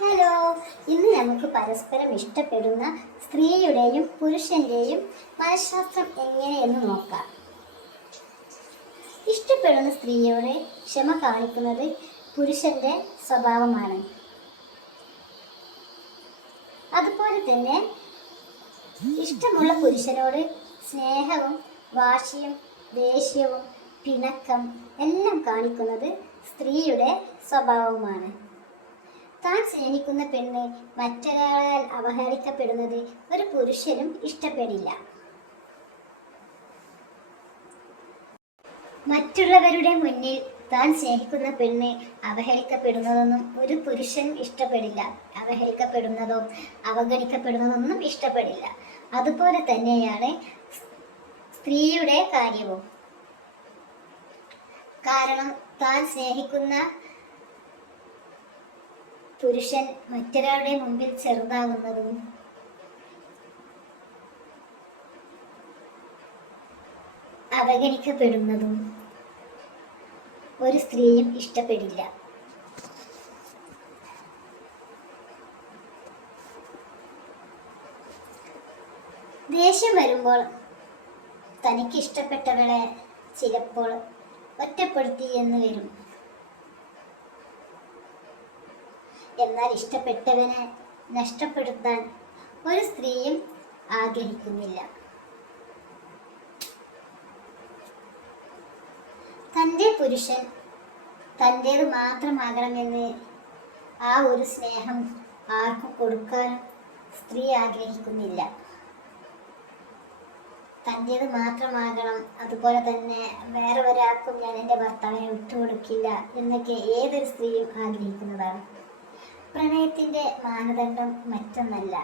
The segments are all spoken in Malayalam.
ഹലോ ഇന്ന് നമുക്ക് പരസ്പരം ഇഷ്ടപ്പെടുന്ന സ്ത്രീയുടെയും പുരുഷന്റെയും മനഃശാസ്ത്രം എങ്ങനെയെന്ന് നോക്കാം. ഇഷ്ടപ്പെടുന്ന സ്ത്രീയോട് ക്ഷമ കാണിക്കുന്നത് പുരുഷന്റെ സ്വഭാവമാണ്. അതുപോലെ തന്നെ ഇഷ്ടമുള്ള പുരുഷനോട് സ്നേഹവും വാശിയും ദേഷ്യവും പിണക്കം എല്ലാം കാണിക്കുന്നത് സ്ത്രീയുടെ സ്വഭാവവുമാണ്. താൻ സ്നേഹിക്കുന്ന പെണ്ണ് മറ്റൊരാളാൽ അവഹേളിക്കപ്പെടുന്നത് ഒരു പുരുഷനും ഇഷ്ടപ്പെടില്ല. മറ്റുള്ളവരുടെ മുന്നിൽ താൻ സ്നേഹിക്കുന്ന പെണ്ണ് അവഹേളിക്കപ്പെടുന്നതൊന്നും ഒരു പുരുഷനും ഇഷ്ടപ്പെടില്ല. അവഹേളിക്കപ്പെടുന്നതോ അവഗണിക്കപ്പെടുന്നതൊന്നും ഇഷ്ടപ്പെടില്ല. അതുപോലെ തന്നെയാണ് സ്ത്രീയുടെ കാര്യവും. കാരണം താൻ സ്നേഹിക്കുന്ന പുരുഷൻ മറ്റൊരാളുടെ മുമ്പിൽ ചെറുതാകുന്നതും അവഗണിക്കപ്പെടുന്നതും ഒരു സ്ത്രീയും ഇഷ്ടപ്പെടില്ല. ദേഷ്യം വരുമ്പോൾ തനിക്കിഷ്ടപ്പെട്ടവളെ ചിലപ്പോൾ ഒറ്റപ്പെടുത്തി എന്ന് വരും. എന്നാൽ ഇഷ്ടപ്പെട്ടവനെ നഷ്ടപ്പെടുത്താൻ ഒരു സ്ത്രീയും ആഗ്രഹിക്കുന്നില്ല. തന്റെ പുരുഷൻ തന്റേത് മാത്രമാകണമെന്ന് ആ ഒരു സ്നേഹം ആർക്കും കൊടുക്കാൻ സ്ത്രീ ആഗ്രഹിക്കുന്നില്ല. തന്റേത് മാത്രമാകണം അതുപോലെ തന്നെ വേറെ ഒരാൾക്കും ഞാൻ എന്റെ ഭർത്താവിനെ വിട്ടുകൊടുക്കില്ല എന്നൊക്കെ ഏതൊരു സ്ത്രീയും ആഗ്രഹിക്കുന്നതാണ്. പ്രണയത്തിന്റെ മാനദണ്ഡം മറ്റൊന്നല്ല.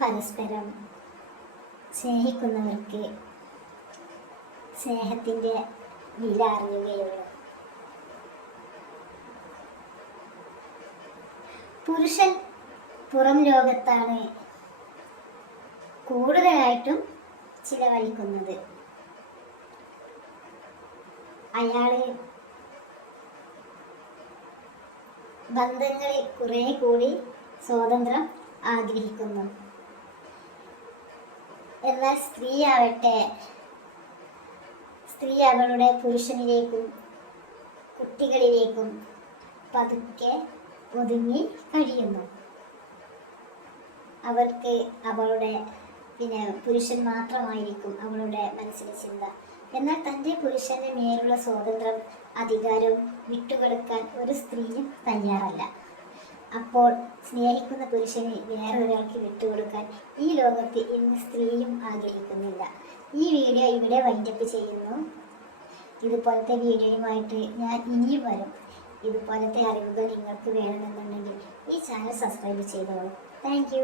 പരസ്പരം സ്നേഹിക്കുന്നവർക്ക് സ്നേഹത്തിന്റെ വില അറിയുകയുള്ളൂ. പുരുഷൻ പുറം ലോകത്താണ് കൂടുതലായിട്ടും ചിലവഴിക്കുന്നത്. അയാൾ ബന്ധങ്ങളിൽ കുറേ കൂടി സ്വാതന്ത്ര്യം ആഗ്രഹിക്കുന്നു. എന്നാൽ സ്ത്രീ ആവട്ടെ സ്ത്രീ അവളുടെ പുരുഷനിലേക്കും കുട്ടികളിലേക്കും പതുക്കെ ഒതുങ്ങി കഴിയുന്നു. അവർക്ക് അവളുടെ പിന്നെ പുരുഷൻ മാത്രമായിരിക്കും അവളുടെ മനസ്സിലെ ചിന്ത. എന്നാൽ തന്റെ പുരുഷന്റെ മേലുള്ള സ്വാതന്ത്ര്യം അധികാരവും വിട്ടുകൊടുക്കാൻ ഒരു സ്ത്രീയും തയ്യാറല്ല. അപ്പോൾ സ്നേഹിക്കുന്ന പുരുഷനെ വേറൊരാൾക്ക് വിട്ടുകൊടുക്കാൻ ഈ ലോകത്ത് ഇന്ന് സ്ത്രീയും ആഗ്രഹിക്കുന്നില്ല. ഈ വീഡിയോ ഇവിടെ വൈൻഡപ്പ് ചെയ്യുന്നു. ഇതുപോലത്തെ വീഡിയോയുമായിട്ട് ഞാൻ ഇനിയും വരും. ഇതുപോലത്തെ അറിവുകൾ നിങ്ങൾക്ക് വേണമെന്നുണ്ടെങ്കിൽ ഈ ചാനൽ സബ്സ്ക്രൈബ് ചെയ്തോളൂ. താങ്ക്